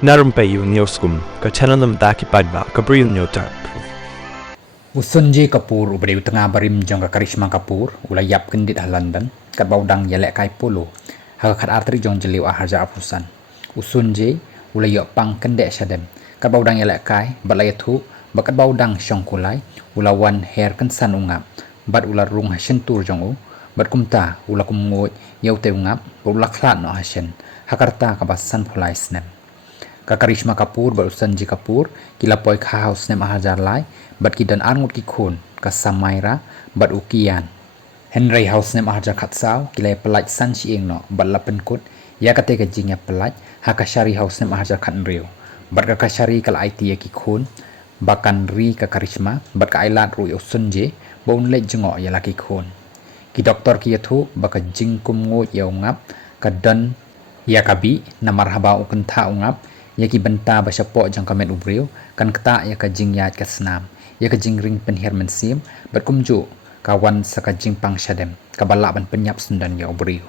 Narum payu nioskum, ka chananam daki padba, ka bril nyotar. Usunji Kapoor ubri tengah barim jong ka Karishma Kapoor ula yap kendit ha London kat baudang yalek kai polo ha kat artri jong jeliu a harja apusan Usunji ula yok pang kendek syadem kat baudang yalek kai balai thu bakat baudang syong kulai ula wan hair kensan ungap bat ula rung ha sentur jong u bat kumta ula kumngot yau te ungap ula khlat no ha shen hakarta ka basan phulai snem ka Karishma Kapoor bat Usunji Kapoor kila poi kha house nem ahajar lai bat ki dan angut ki khun ka Samaira bat ukian Henry house nem ahajar khatsau kila pelaj san chi eng no bat lapen kut ya kate ka jingya pelaj ha ka Shari house nem ahajar khat riu bat ka Shari kal IT ki khun bakan ri ka Karishma bat ka ailat ru Usunji bon le jengo ya laki khun ki doktor ki yathu baka jingkum ngo ya ungap ka dan ya kabi na marhaba ukentha ungap ya ki benta ba syapok jang kamet ubriu kan keta ya ka jing yat ka senam ya ka jing ring penher mensim bat kumju kawan saka jing pang syadem ka balak ban penyap sundan ya ubriu